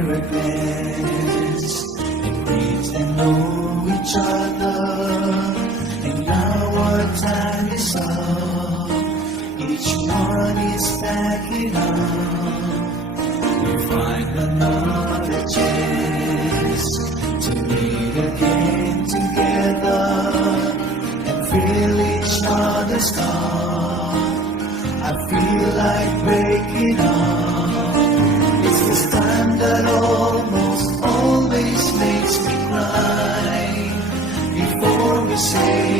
we're blessed and meet and know each other. And now our time is up. Each one is backing up. We find another chance to meet again together and feel each other's heart. I feel like breaking up. It's this time that almost always makes me cry before we say